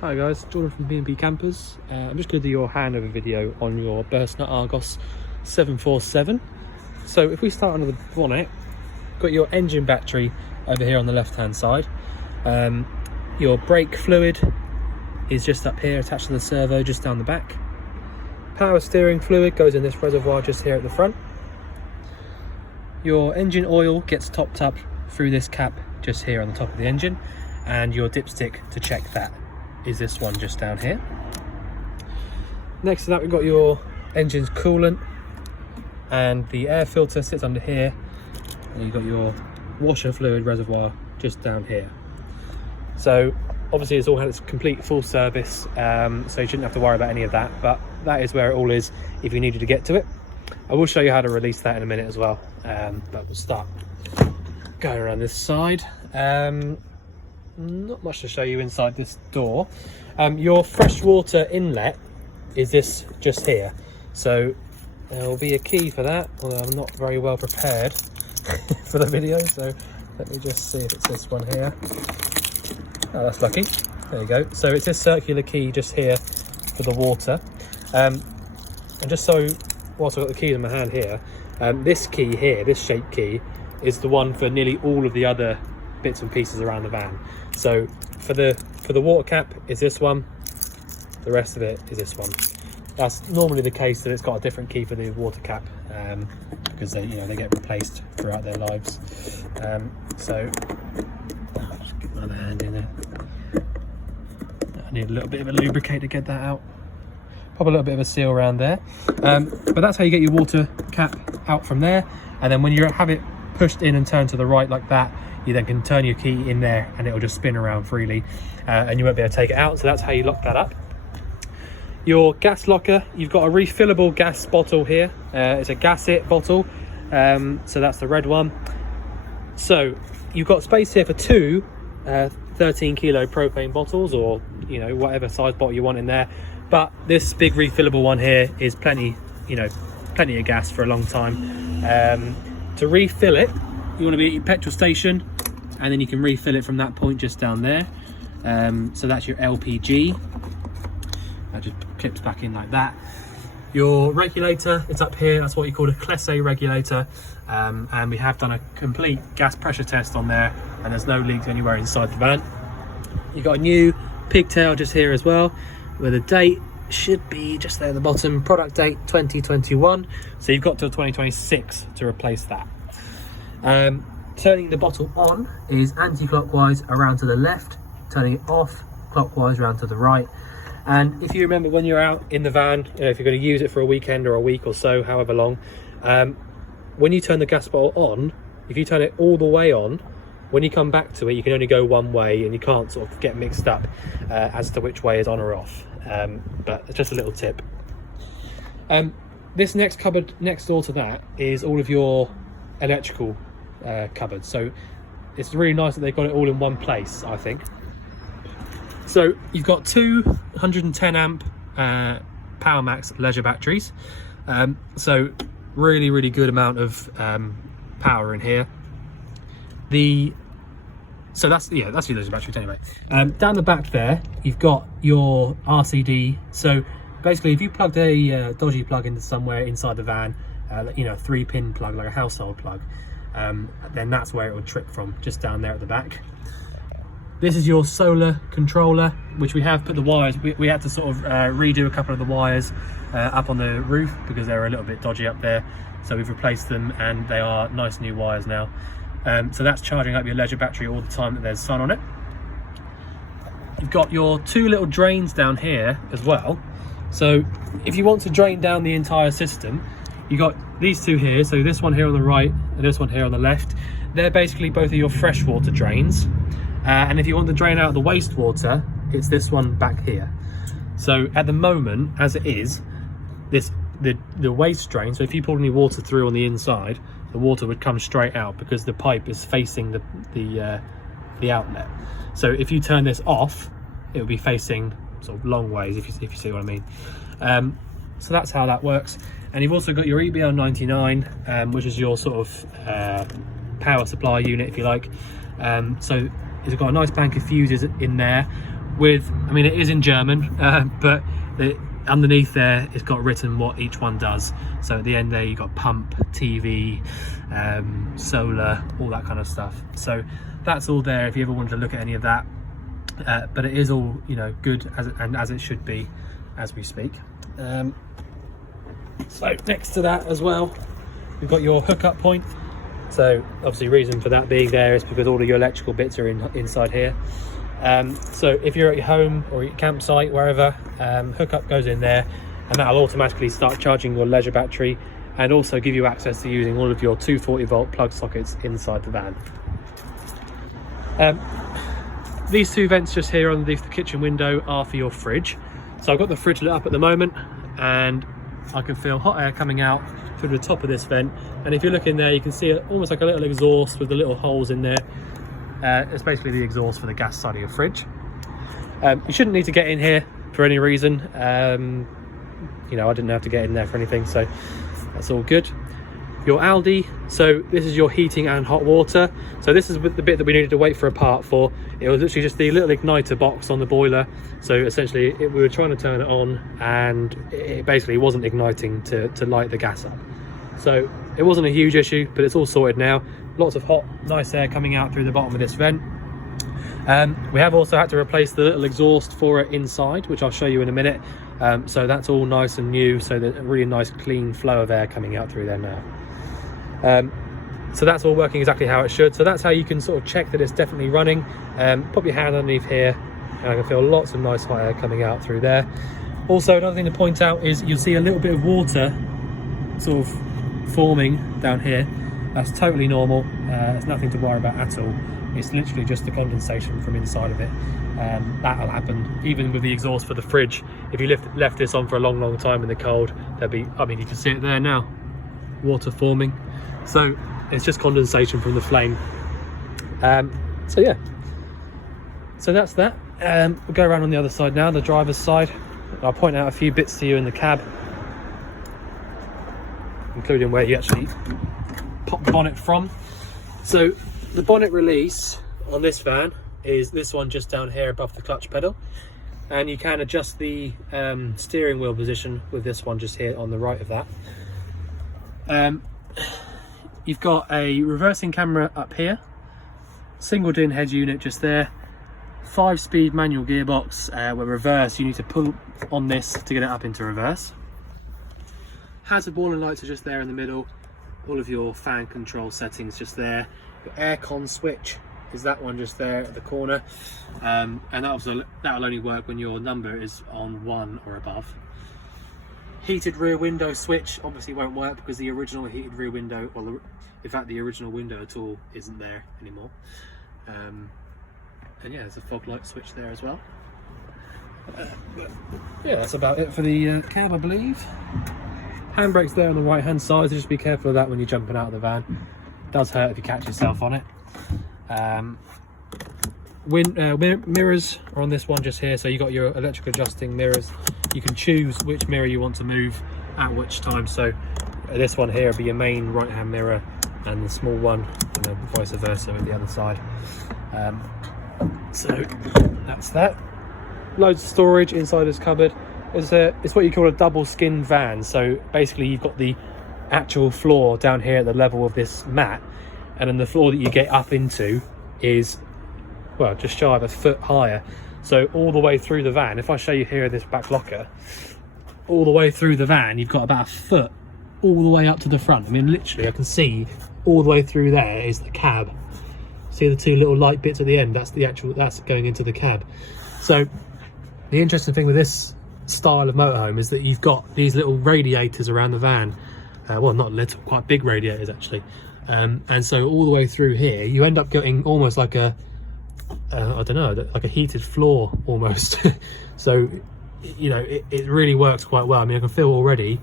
Hi guys, Jordan from B&B Campers. I'm just going to do your handover video on your Burstner Argos 747. So if we start under the bonnet, got your engine battery over here on the left hand side. Your brake fluid is just up here attached to the servo just down the back. Power steering fluid goes in this reservoir just here at the front. Your engine oil gets topped up through this cap just here on the top of the engine, and your dipstick to check that is this one just down here. Next to that we've got your engine's coolant, and the air filter sits under here, and you've got your washer fluid reservoir just down here. So obviously it's all had its complete full service, so you shouldn't have to worry about any of that, but that is where it all is if you needed to get to it. I will show you how to release that in a minute as well, but we'll start going around this side. Not much to show you inside this door. Your freshwater inlet is this just here, so there will be a key for that, although I'm not very well prepared for the video, so let me just see if it's this one here. Oh, that's lucky. There you go. So it's this circular key just here for the water, and just so whilst I've got the keys in my hand here, this key here, this shape key, is the one for nearly all of the other bits and pieces around the van. So for the water cap is this one, the rest of it is this one. That's normally the case that it's got a different key for the water cap, because they get replaced throughout their lives. So I'll just get my other hand in there. I need a little bit of a lubricate to get that out. Pop a little bit of a seal around there, but that's how you get your water cap out from there. And then when you have it pushed in and turned to the right like that, you then can turn your key in there and it'll just spin around freely, and you won't be able to take it out. So that's how you lock that up. Your gas locker, you've got a refillable gas bottle here. It's a Cassette bottle, so that's the red one. So you've got space here for two 13 kilo propane bottles, or whatever size bottle you want in there, but this big refillable one here is plenty of gas for a long time. To refill it, you want to be at your petrol station, and then you can refill it from that point just down there. So that's your LPG. That just clips back in like that. Your regulator, it's up here. That's what you call a Cassette regulator, and we have done a complete gas pressure test on there, and there's no leaks anywhere inside the van. You've got a new pigtail just here as well, where the date should be just there at the bottom, product date 2021, so you've got till 2026 to replace that. Turning the bottle on is anti-clockwise around to the left, turning it off clockwise around to the right. And if you remember, when you're out in the van, if you're going to use it for a weekend or a week or so, however long, when you turn the gas bottle on, if you turn it all the way on, when you come back to it, you can only go one way, and you can't sort of get mixed up as to which way is on or off. But it's just a little tip. This next cupboard next door to that is all of your electrical cupboards, so it's really nice that they've got it all in one place, I think. So you've got two 110 amp Power Max leisure batteries, so really good amount of power in here. So that's your leisure batteries anyway. Down the back there, you've got your RCD. So basically, if you plugged a dodgy plug into somewhere inside the van, a 3-pin plug, like a household plug, then that's where it would trip from, just down there at the back. This is your solar controller, which we have put the wires, we had to sort of redo a couple of the wires up on the roof because they were a little bit dodgy up there, so we've replaced them and they are nice new wires now. So that's charging up your leisure battery all the time that there's sun on it. You've got your two little drains down here as well, so if you want to drain down the entire system, you've got these two here, so this one here on the right and this one here on the left. They're basically both of your freshwater drains, and if you want to drain out the wastewater, it's this one back here. So at the moment, as it is, the waste drain, so if you pulled any water through on the inside, the water would come straight out because the pipe is facing the outlet. So if you turn this off, it would be facing sort of long ways, if you see what I mean. So that's how that works. And you've also got your EBL 99, which is your sort of power supply unit, if you like. So it's got a nice bank of fuses in there. with, I mean, it is in German, but underneath there it's got written what each one does. So at the end there you've got pump, TV, solar, all that kind of stuff. So that's all there if you ever wanted to look at any of that. But it is all, you know, good as it should be as we speak. So next to that as well, we've got your hookup point. So obviously reason for that being there is because all of your electrical bits are inside here. So if you're at your home or your campsite, wherever, hookup goes in there, and that'll automatically start charging your leisure battery and also give you access to using all of your 240 volt plug sockets inside the van. These two vents just here underneath the kitchen window are for your fridge. So I've got the fridge lit up at the moment, and I can feel hot air coming out through the top of this vent. And if you look in there, you can see it almost like a little exhaust with the little holes in there. It's basically the exhaust for the gas side of your fridge. You shouldn't need to get in here for any reason. You know, I didn't have to get in there for anything, so that's all good. Your Audi, so this is your heating and hot water. So this is the bit that we needed to wait for a part for. It was literally just the little igniter box on the boiler. So essentially we were trying to turn it on and it basically wasn't igniting to light the gas up. So it wasn't a huge issue, but it's all sorted now. Lots of hot, nice air coming out through the bottom of this vent. We have also had to replace the little exhaust for it inside, which I'll show you in a minute. So that's all nice and new, so there's a really nice clean flow of air coming out through there now. So that's all working exactly how it should. So that's how you can sort of check that it's definitely running. Pop your hand underneath here and I can feel lots of nice hot air coming out through there. Also, another thing to point out is you'll see a little bit of water sort of forming down here. That's totally normal. It's nothing to worry about at all. It's literally just the condensation from inside of it. That'll happen even with the exhaust for the fridge. If you left this on for a long time in the cold, there'll be, I mean, you can see it there now, water forming. So it's just condensation from the flame. So yeah, so that's that. We'll go around on the other side now, the driver's side. I'll point out a few bits to you in the cab, including where you actually pop the bonnet from. So the bonnet release on this van is this one just down here above the clutch pedal, and you can adjust the steering wheel position with this one just here on the right of that. You've got a reversing camera up here, single din head unit just there, 5-speed manual gearbox. Where reverse, you need to pull on this to get it up into reverse. Hazard warning lights are just there in the middle. All of your fan control settings just there. Your aircon switch is that one just there at the corner, and that'll only work when your number is on 1 or above. Heated rear window switch obviously won't work because the original heated rear window, well, in fact the original window at all isn't there anymore. And yeah, there's a fog light switch there as well. But yeah, that's about it for the cab, I believe. Handbrake's there on the right hand side, so just be careful of that when you're jumping out of the van. It does hurt if you catch yourself on it. Mirrors are on this one just here, so you got your electric adjusting mirrors. You can choose which mirror you want to move at which time. So this one here will be your main right hand mirror, and the small one, and then vice versa with the other side. So that's that. Loads of storage inside this cupboard. It's what you call a double skin van. So basically you've got the actual floor down here at the level of this mat, and then the floor that you get up into is, well, just shy of a foot higher. So all the way through the van, if I show you here this back locker, all the way through the van you've got about a foot all the way up to the front. I mean, literally I can see all the way through there is the cab. See the two little light bits at the end? That's going into the cab. So the interesting thing with this style of motorhome is that you've got these little radiators around the van. Well, not little, quite big radiators actually. And so all the way through here you end up getting almost like a I don't know, like a heated floor almost. So you know, it really works quite well. I mean, I can feel already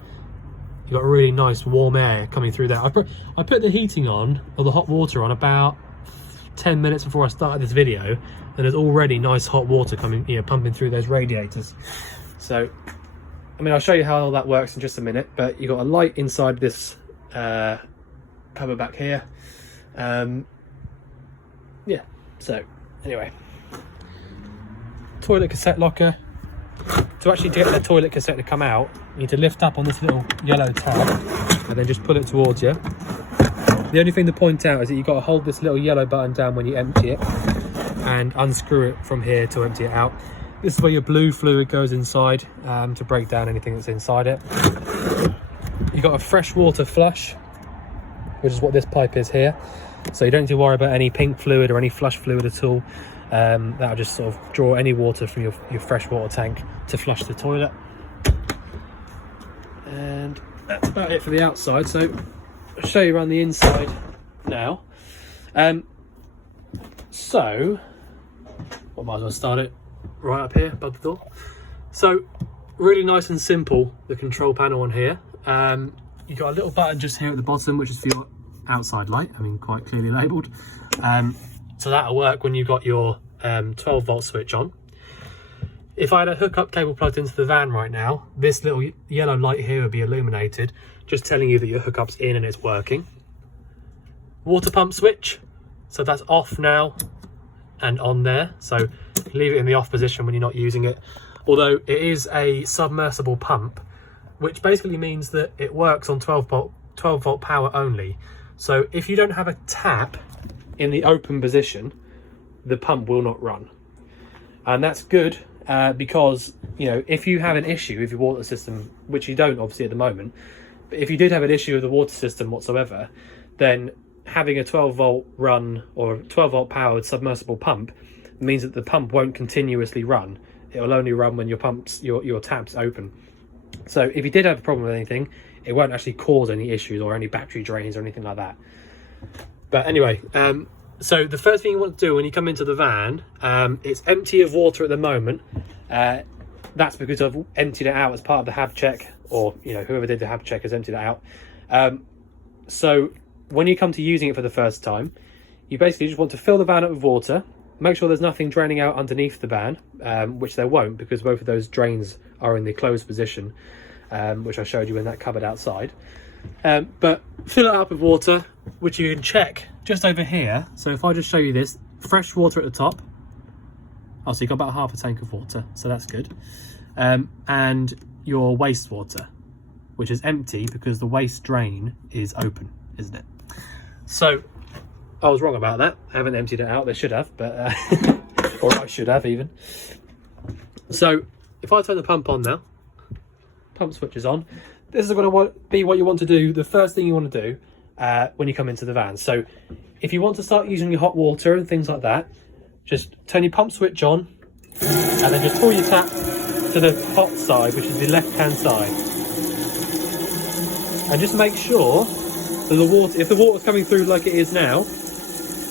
you've got really nice warm air coming through there. I put the heating on, or the hot water on, about 10 minutes before I started this video, and there's already nice hot water coming, you know, pumping through those radiators. So I mean, I'll show you how all that works in just a minute, but you've got a light inside this cover back here. Yeah, so anyway, toilet cassette locker. To actually get the toilet cassette to come out, you need to lift up on this little yellow tab and then just pull it towards you. The only thing to point out is that you've got to hold this little yellow button down when you empty it and unscrew it from here to empty it out. This is where your blue fluid goes inside to break down anything that's inside it. You've got a freshwater flush, which is what this pipe is here. So you don't need to worry about any pink fluid or any flush fluid at all. That'll just sort of draw any water from your freshwater tank to flush the toilet. And that's about it for the outside. So I'll show you around the inside now. So I might as well start it right up here above the door. So really nice and simple, the control panel on here. You've got a little button just here at the bottom, which is for your outside light, I mean quite clearly labelled. So that'll work when you've got your 12 volt switch on. If I had a hookup cable plugged into the van right now, this little yellow light here would be illuminated, just telling you that your hookup's in and it's working. Water pump switch, so that's off now and on there, so leave it in the off position when you're not using it. Although it is a submersible pump, which basically means that it works on 12 volt power only. So if you don't have a tap in the open position, the pump will not run. And that's good because, you know, if you have an issue with your water system, which you don't obviously at the moment, but if you did have an issue with the water system whatsoever, then having a 12 volt run or 12 volt powered submersible pump means that the pump won't continuously run. It will only run when your tap's open. So if you did have a problem with anything, it won't actually cause any issues or any battery drains or anything like that. But anyway, so the first thing you want to do when you come into the van, it's empty of water at the moment. That's because I've emptied it out as part of the hab check, or you know, whoever did the hab check has emptied it out. So when you come to using it for the first time, you basically just want to fill the van up with water. Make sure there's nothing draining out underneath the van, which there won't, because both of those drains are in the closed position, which I showed you in that cupboard outside. But fill it up with water, which you can check just over here. So if I just show you this, fresh water at the top. Oh, so you've got about half a tank of water, so that's good. And your wastewater, which is empty because the waste drain is open, isn't it? So I was wrong about that. I haven't emptied it out. They should have, but or I should have even. So if I turn the pump on now, pump switch is on. This is going to be what you want to do. The first thing you want to do when you come into the van. So if you want to start using your hot water and things like that, just turn your pump switch on and then just pull your tap to the hot side, which is the left-hand side. And just make sure that the water, if the water's coming through like it is now,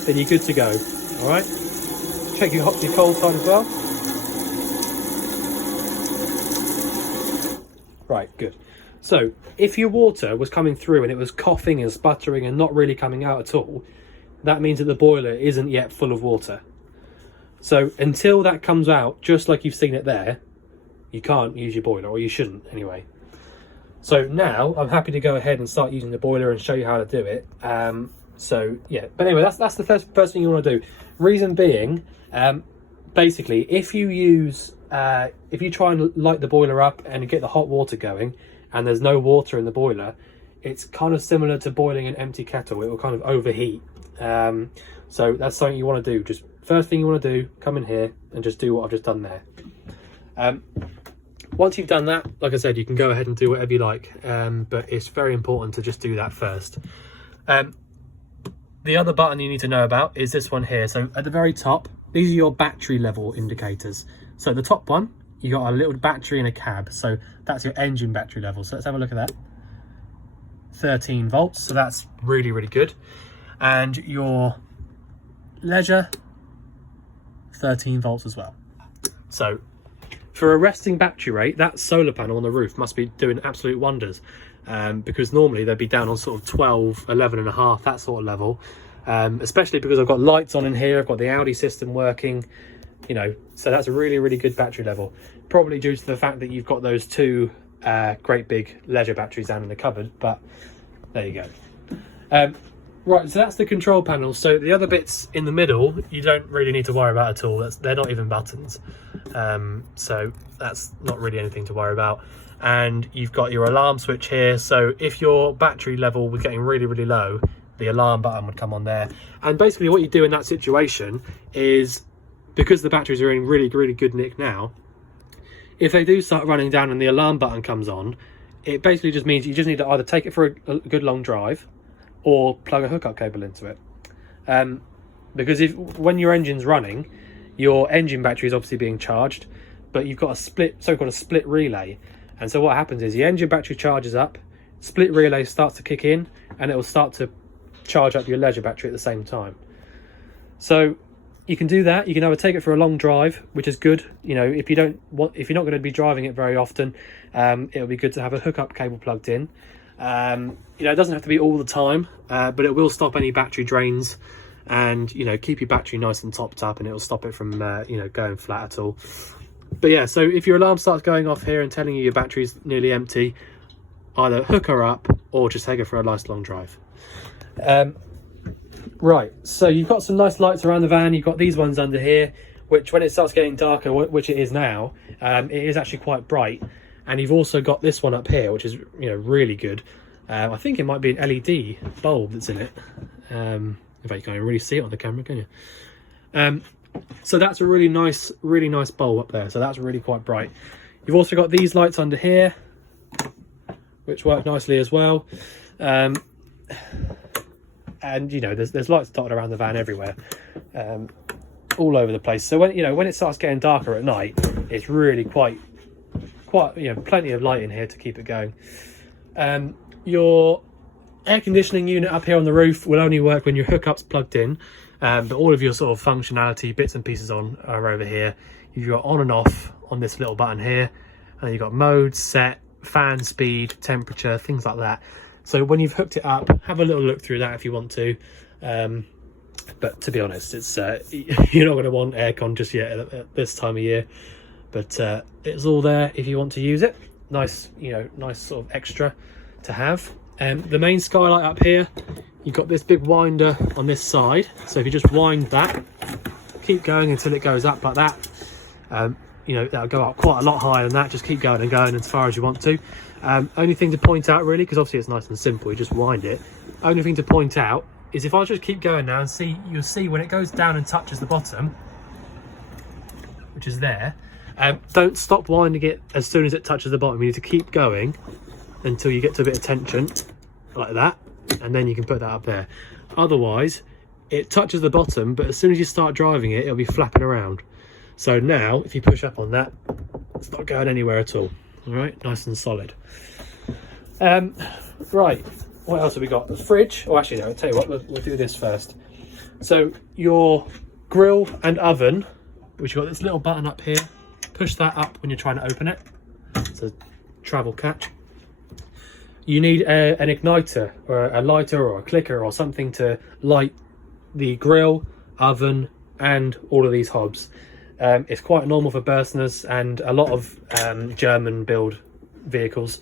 then you're good to go. All right. Check your hot, your cold side as well. Right, good. So if your water was coming through and it was coughing and sputtering and not really coming out at all, that means that the boiler isn't yet full of water. So until that comes out, just like you've seen it there, you can't use your boiler, or you shouldn't anyway. So now I'm happy to go ahead and start using the boiler and show you how to do it. So yeah, but anyway, that's the first thing you want to do. Reason being, basically, if you try and light the boiler up and get the hot water going, and there's no water in the boiler, it's kind of similar to boiling an empty kettle. It will kind of overheat. So that's something you want to do. Just first thing you want to do, come in here and just do what I've just done there. Once you've done that, like I said, you can go ahead and do whatever you like, but it's very important to just do that first. The other button you need to know about is this one here. So at the very top, these are your battery level indicators. So the top one, you got a little battery in a cab, so that's your engine battery level. So let's have a look at that. 13 volts, so that's really, really good. And your leisure, 13 volts as well. So for a resting battery rate, that solar panel on the roof must be doing absolute wonders, because normally they'd be down on sort of 12, 11 and a half, that sort of level, especially because I've got lights on in here, I've got the Audi system working, you know, so that's a really, really good battery level. Probably due to the fact that you've got those two great big leisure batteries down in the cupboard, but there you go. Right, so that's the control panel. So the other bits in the middle, you don't really need to worry about at all. They're not even buttons. So that's not really anything to worry about. And you've got your alarm switch here, so if your battery level was getting really low, the alarm button would come on there. And basically what you do in that situation is, because the batteries are in really good nick now, if they do start running down and the alarm button comes on, it basically just means you just need to either take it for a good long drive or plug a hookup cable into it. Because when your engine's running, your engine battery is obviously being charged, but you've got a so-called a split relay. And so what happens is the engine battery charges up, split relay starts to kick in, and it will start to charge up your leisure battery at the same time. So you can do that. You can either take it for a long drive, which is good. You know, if you're not going to be driving it very often, it'll be good to have a hookup cable plugged in. You know, it doesn't have to be all the time, but it will stop any battery drains, and you know, keep your battery nice and topped up, and it will stop it from you know, going flat at all. But yeah, so if your alarm starts going off here and telling you your battery's nearly empty, either hook her up or just take her for a nice long drive. Right, so you've got some nice lights around the van. You've got these ones under here, which when it starts getting darker, which it is now, it is actually quite bright. And you've also got this one up here, which is, you know, really good. I think it might be an LED bulb that's in it. In fact, you can't even really see it on the camera, can you? So that's a really nice bulb up there. So that's really quite bright. You've also got these lights under here, which work nicely as well. And you know, there's lights dotted around the van everywhere, all over the place. So when it starts getting darker at night, it's really quite, you know, plenty of light in here to keep it going. Your air conditioning unit up here on the roof will only work when your hookup's plugged in. But all of your sort of functionality bits and pieces are over here. You've got on and off on this little button here, and you've got mode, set, fan speed, temperature, things like that. So when you've hooked it up, have a little look through that if you want to. But to be honest, it's you're not going to want aircon just yet at this time of year. But it's all there if you want to use it. Nice, you know, nice sort of extra to have. The main skylight up here, you've got this big winder on this side. So if you just wind that, keep going until it goes up like that. You know, that'll go up quite a lot higher than that. Just keep going and going as far as you want to. Only thing to point out really, because obviously it's nice and simple, you just wind it. Only thing to point out is if I just keep going now and see, you'll see when it goes down and touches the bottom, which is there, don't stop winding it as soon as it touches the bottom. You need to keep going until you get to a bit of tension like that, and then you can put that up there. Otherwise it touches the bottom, but as soon as you start driving it, it'll be flapping around. So now if you push up on that, it's not going anywhere at all. All right, nice and solid. Right, what else have we got? The fridge. Oh, actually no, I'll tell you what, we'll do this first. So your grill and oven, which you've got this little button up here, push that up when you're trying to open it. It's a travel catch. You need an igniter or a lighter or a clicker or something to light the grill, oven, and all of these hobs. It's quite normal for Burstners and a lot of German build vehicles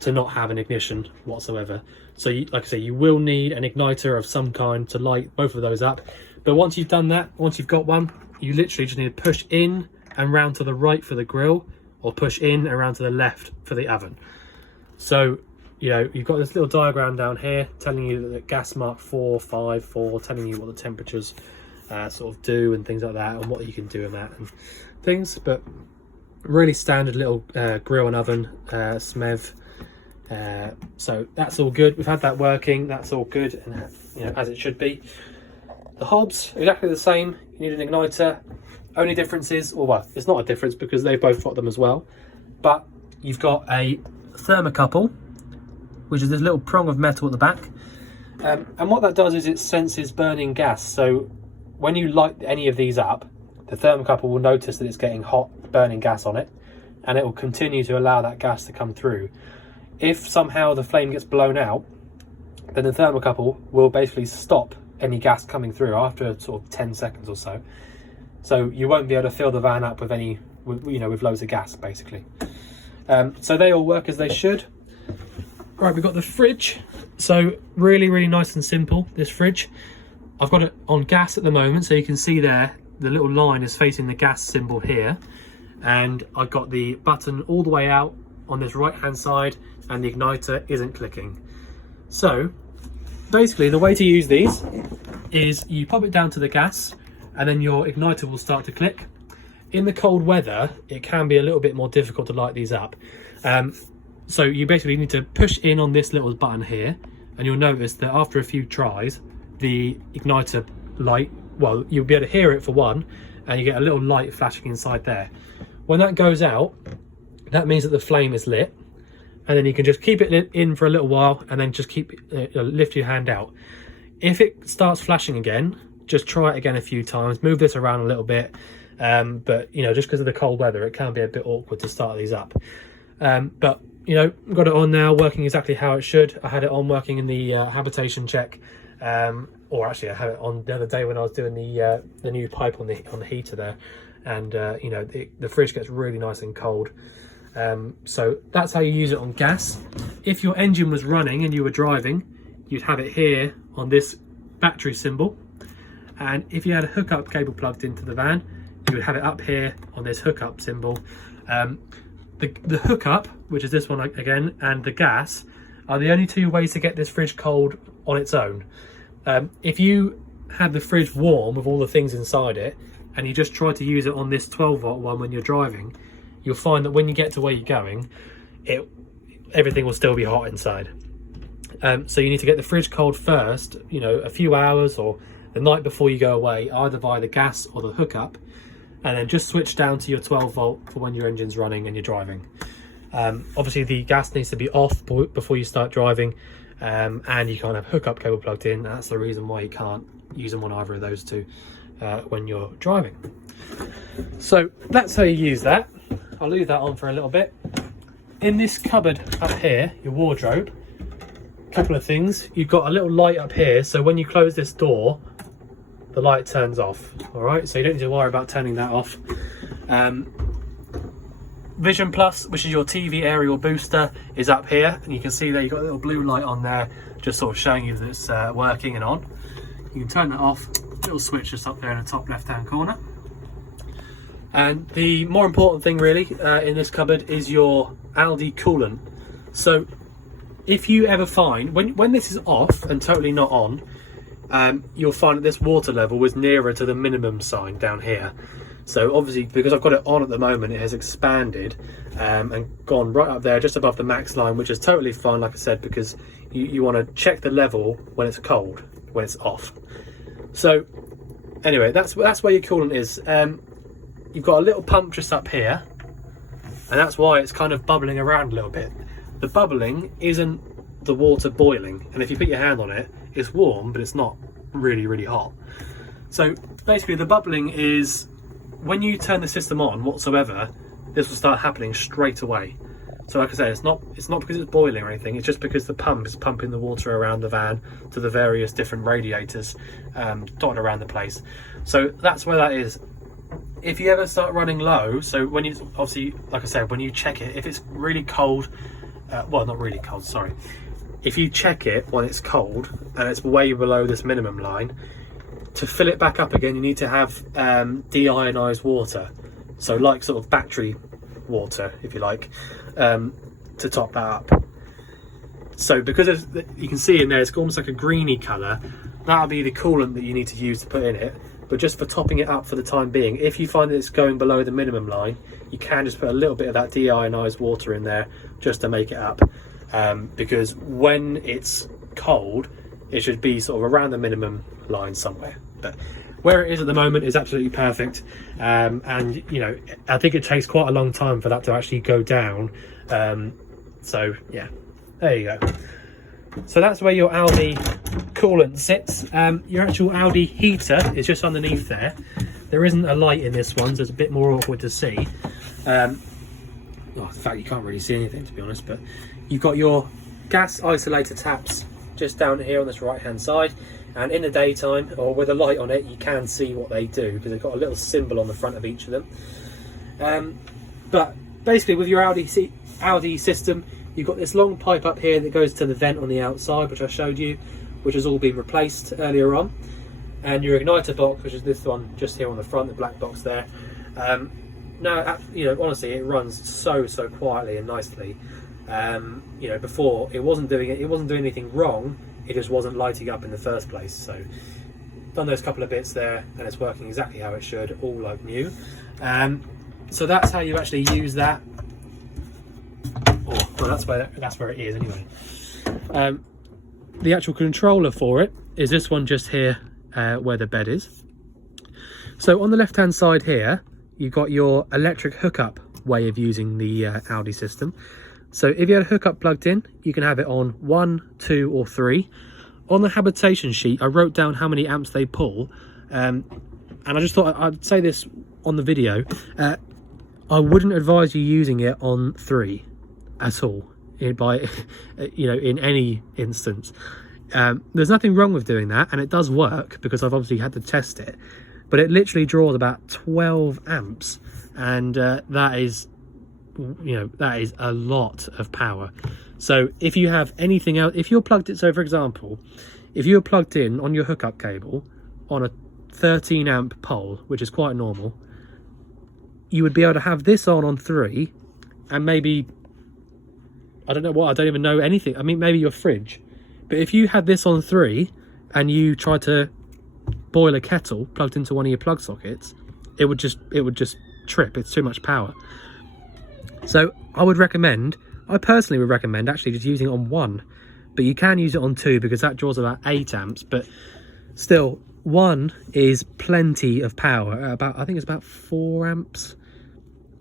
to not have an ignition whatsoever. So like I say, you will need an igniter of some kind to light both of those up. But once you've done that, once you've got one, you literally just need to push in and round to the right for the grill, or push in and around to the left for the oven. So, you know, you've got this little diagram down here telling you that the gas mark 454, telling you what the temperatures sort of do and things like that, and what you can do in that and things. But really standard little grill and oven SMEV. So that's all good. We've had that working. That's all good, and you know, as it should be. The hobs exactly the same. You need an igniter. Only difference is, or well, it's not a difference because they've both got them as well. But you've got a thermocouple, which is this little prong of metal at the back, and what that does is it senses burning gas. So when you light any of these up, the thermocouple will notice that it's getting hot, burning gas on it, and it will continue to allow that gas to come through. If somehow the flame gets blown out, then the thermocouple will basically stop any gas coming through after sort of 10 seconds or so. So you won't be able to fill the van up with with loads of gas basically. So they all work as they should. Right, we've got the fridge. So really nice and simple, this fridge. I've got it on gas at the moment, so you can see there the little line is facing the gas symbol here, and I've got the button all the way out on this right hand side, and the igniter isn't clicking. So basically the way to use these is you pop it down to the gas, and then your igniter will start to click. In the cold weather, it can be a little bit more difficult to light these up. So you basically need to push in on this little button here, and you'll notice that after a few tries, the igniter light, well, you'll be able to hear it for one, and you get a little light flashing inside there. When that goes out, that means that the flame is lit, and then you can just keep it in for a little while, and then just lift your hand out. If it starts flashing again, just try it again a few times, move this around a little bit, but you know, just because of the cold weather, it can be a bit awkward to start these up. But you know, got it on now, working exactly how it should. I had it on working in the habitation check, or actually I had it on the other day when I was doing the new pipe on the heater there, and you know, the fridge gets really nice and cold. So that's how you use it on gas. If your engine was running and you were driving, you'd have it here on this battery symbol, and if you had a hookup cable plugged into the van, you would have it up here on this hookup symbol. The hookup, which is this one again, and the gas are the only two ways to get this fridge cold on its own. If you had the fridge warm with all the things inside it, and you just try to use it on this 12-volt one when you're driving, you'll find that when you get to where you're going, everything will still be hot inside. So you need to get the fridge cold first, you know, a few hours or the night before you go away, either via the gas or the hookup, and then just switch down to your 12-volt for when your engine's running and you're driving. Obviously the gas needs to be off before you start driving, and you can't have hookup cable plugged in. That's the reason why you can't use them on either of those two when you're driving. So that's how you use that. I'll leave that on for a little bit. In this cupboard up here, your wardrobe, a couple of things. You've got a little light up here, so when you close this door, the light turns off. All right, so you don't need to worry about turning that off. Vision Plus, which is your TV aerial booster, is up here, and you can see there you've got a little blue light on there, just sort of showing you that it's working and on. You can turn that off. Little switch just up there in the top left-hand corner. And the more important thing really in this cupboard is your Audi coolant. So if you ever find, when this is off and totally not on, you'll find that this water level is nearer to the minimum sign down here. So obviously, because I've got it on at the moment, it has expanded and gone right up there just above the max line, which is totally fine, like I said, because you want to check the level when it's cold, when it's off. So anyway, that's where your coolant is. You've got a little pump just up here, and that's why it's kind of bubbling around a little bit. The bubbling isn't the water boiling, and if you put your hand on it, it's warm, but it's not really, really hot. So basically the bubbling is when you turn the system on whatsoever, this will start happening straight away. So like I say, it's not because it's boiling or anything, it's just because the pump is pumping the water around the van to the various different radiators dotted around the place. So that's where that is. If you ever start running low, so when you, obviously, like I said, when you check it, if it's really cold, well, not really cold, sorry. If you check it when it's cold and it's way below this minimum line, to fill it back up again, you need to have deionized water. So like sort of battery water, if you like, to top that up. So because you can see in there, it's almost like a greeny colour, that'll be the coolant that you need to use to put in it. But just for topping it up for the time being, if you find that it's going below the minimum line, you can just put a little bit of that deionized water in there just to make it up. Because when it's cold, it should be sort of around the minimum line somewhere. But where it is at the moment is absolutely perfect. And, you know, I think it takes quite a long time for that to actually go down. So, yeah, there you go. So that's where your Audi coolant sits. Your actual Audi heater is just underneath there. There isn't a light in this one, so it's a bit more awkward to see. In fact, you can't really see anything, to be honest, but you've got your gas isolator taps just down here on this right hand side, and in the daytime or with a light on it, you can see what they do because they've got a little symbol on the front of each of them. But basically with your Audi system, you've got this long pipe up here that goes to the vent on the outside, which I showed you, which has all been replaced earlier on. and your igniter box, which is this one just here on the front, the black box there. Now, you know, honestly, it runs so quietly and nicely. You know, before it wasn't doing anything wrong, it just wasn't lighting up in the first place. So done those couple of bits there, and it's working exactly how it should, all like new. So that's how you actually use that. Oh, well, that's where it is anyway. The actual controller for it is this one just here, where the bed is. So on the left hand side here, you've got your electric hookup way of using the Audi system. So if you had a hookup plugged in, you can have it on 1, 2 or 3. On the habitation sheet, I wrote down how many amps they pull, and I just thought I'd say this on the video. I wouldn't advise you using it on 3 at all, you know, in any instance. There's nothing wrong with doing that, and it does work because I've obviously had to test it, but it literally draws about 12 amps, and that is, you know, that is a lot of power. So if you have anything else, if you're plugged in, so for example, if you're plugged in on your hookup cable on a 13 amp pole, which is quite normal, you would be able to have this on 3, and maybe, I don't know what, I don't even know anything, I mean maybe your fridge. But if you had this on 3 and you tried to boil a kettle plugged into one of your plug sockets, it would just trip. It's too much power. So I personally would recommend actually just using it on 1, but you can use it on 2 because that draws about 8 amps, but still 1 is plenty of power. I think it's about 4 amps,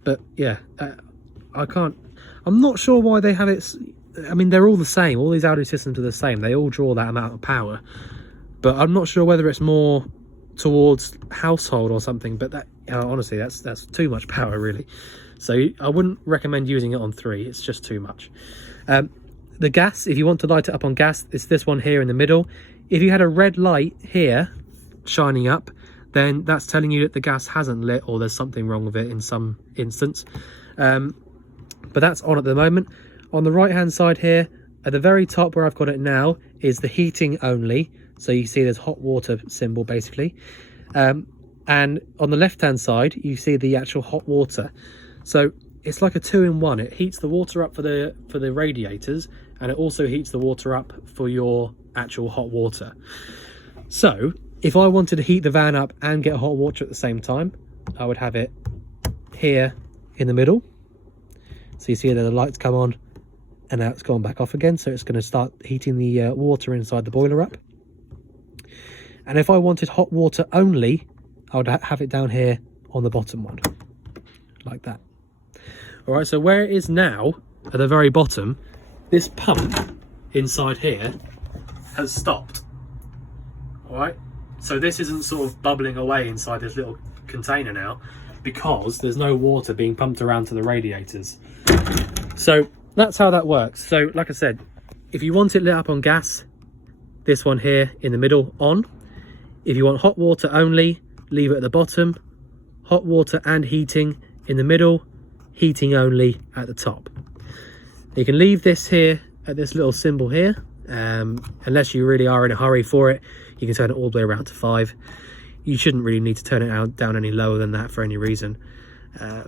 but yeah, I'm not sure why they have it. I mean, they're all the same, all these Audi systems are the same, they all draw that amount of power, but I'm not sure whether it's more towards household or something, but that, honestly, that's too much power really. So I wouldn't recommend using it on 3, it's just too much. The gas, if you want to light it up on gas, it's this one here in the middle. If you had a red light here shining up, then that's telling you that the gas hasn't lit or there's something wrong with it in some instance. But that's on at the moment. On the right hand side here, at the very top where I've got it now, is the heating only. So you see there's hot water symbol basically. And on the left hand side, you see the actual hot water. So it's like a 2-in-1. It heats the water up for the radiators, and it also heats the water up for your actual hot water. So if I wanted to heat the van up and get hot water at the same time, I would have it here in the middle. So you see that the lights come on and now it's gone back off again. So it's going to start heating the water inside the boiler up. And if I wanted hot water only, I would have it down here on the bottom one, like that. All right, so where it is now, at the very bottom, this pump inside here has stopped. All right, so this isn't sort of bubbling away inside this little container now because there's no water being pumped around to the radiators. So that's how that works. So like I said, if you want it lit up on gas, this one here in the middle on. If you want hot water only, leave it at the bottom. Hot water and heating in the middle, heating only at the top. You can leave this here at this little symbol here, unless you really are in a hurry for it. You can turn it all the way around to 5. You shouldn't really need to turn it down any lower than that for any reason,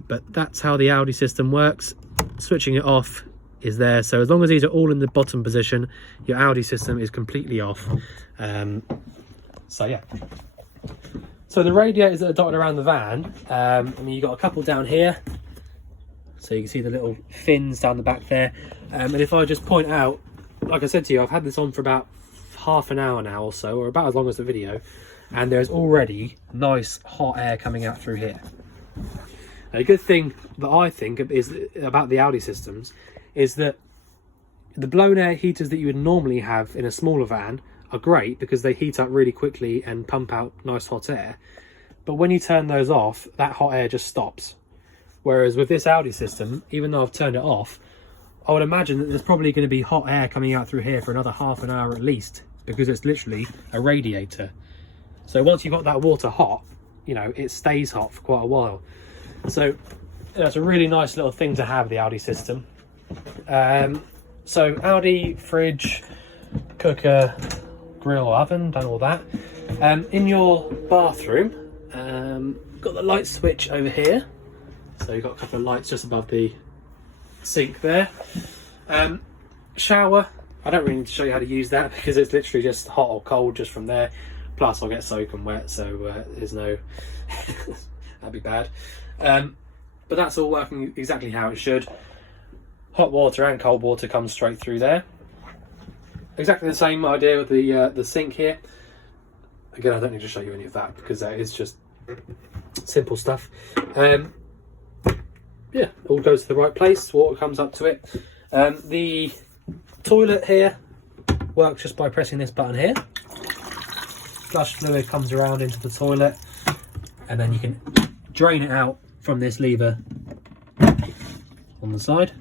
but that's how the Audi system works. Switching it off is there, so as long as these are all in the bottom position, your Audi system is completely off. So yeah, so the radiators that are dotted around the van, I mean, you've got a couple down here, so you can see the little fins down the back there, and if I just point out, like I said to you, I've had this on for about half an hour now or so, or about as long as the video, and there's already nice hot air coming out through here. A good thing that I think is about the Audi systems is that the blown air heaters that you would normally have in a smaller van are great because they heat up really quickly and pump out nice hot air, but when you turn those off, that hot air just stops. Whereas with this Audi system, even though I've turned it off, I would imagine that there's probably going to be hot air coming out through here for another half an hour at least, because it's literally a radiator. So once you've got that water hot, you know, it stays hot for quite a while. So that's a really nice little thing to have, the Audi system. So Audi fridge, cooker, grill, oven, done all that. In your bathroom, got the light switch over here. So you've got a couple of lights just above the sink there. Shower, I don't really need to show you how to use that because it's literally just hot or cold just from there. Plus I'll get soaking wet, so there's no, that'd be bad. But that's all working exactly how it should. Hot water and cold water comes straight through there. Exactly the same idea with the sink here. Again, I don't need to show you any of that because that is just simple stuff. Yeah, all goes to the right place, water comes up to it. The toilet here works just by pressing this button here. Flush fluid comes around into the toilet and then you can drain it out from this lever on the side.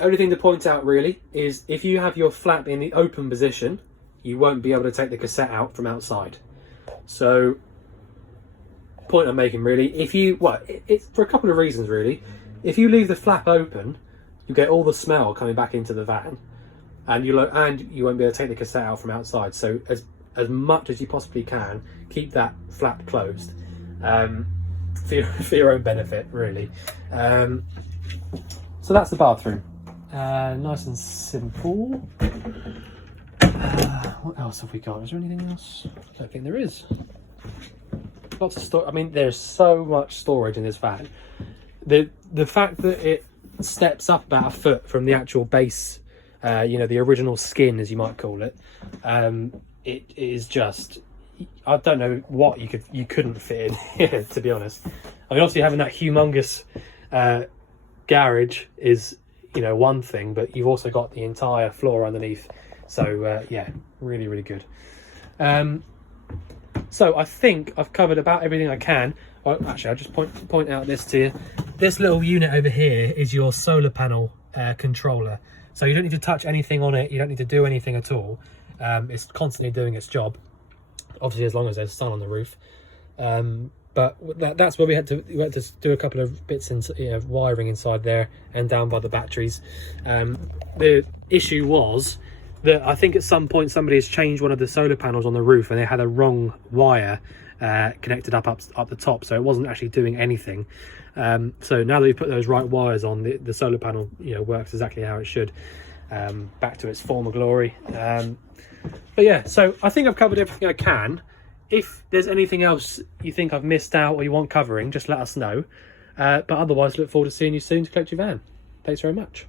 Only thing to point out really is if you have your flap in the open position, you won't be able to take the cassette out from outside. So, point I'm making really, if you, well, it's for a couple of reasons really. If you leave the flap open, you get all the smell coming back into the van, and you won't be able to take the cassette out from outside. So as much as you possibly can, keep that flap closed for your own benefit really. So that's the bathroom. Nice and simple. What else have we got? Is there anything else? I don't think there is. Lots of storage. I mean, there's so much storage in this van. The fact that it steps up about a foot from the actual base, you know, the original skin, as you might call it, it is just, I don't know what you couldn't fit in here, to be honest. I mean, obviously having that humongous garage is, you know, one thing, but you've also got the entire floor underneath. So yeah, really, really good. So I think I've covered about everything I can. Oh, actually, I'll just point out this to you. This little unit over here is your solar panel controller. So you don't need to touch anything on it. You don't need to do anything at all. It's constantly doing its job. Obviously, as long as there's sun on the roof. But that's where we had to do a couple of bits of wiring inside there and down by the batteries. The issue was that I think at some point somebody has changed one of the solar panels on the roof and they had a wrong wire connected up the top, so it wasn't actually doing anything. So now that we've put those right wires on, the solar panel, you know, works exactly how it should, back to its former glory. But yeah, so I think I've covered everything I can. If there's anything else you think I've missed out or you want covering, just let us know. But otherwise, look forward to seeing you soon to collect your van. Thanks very much.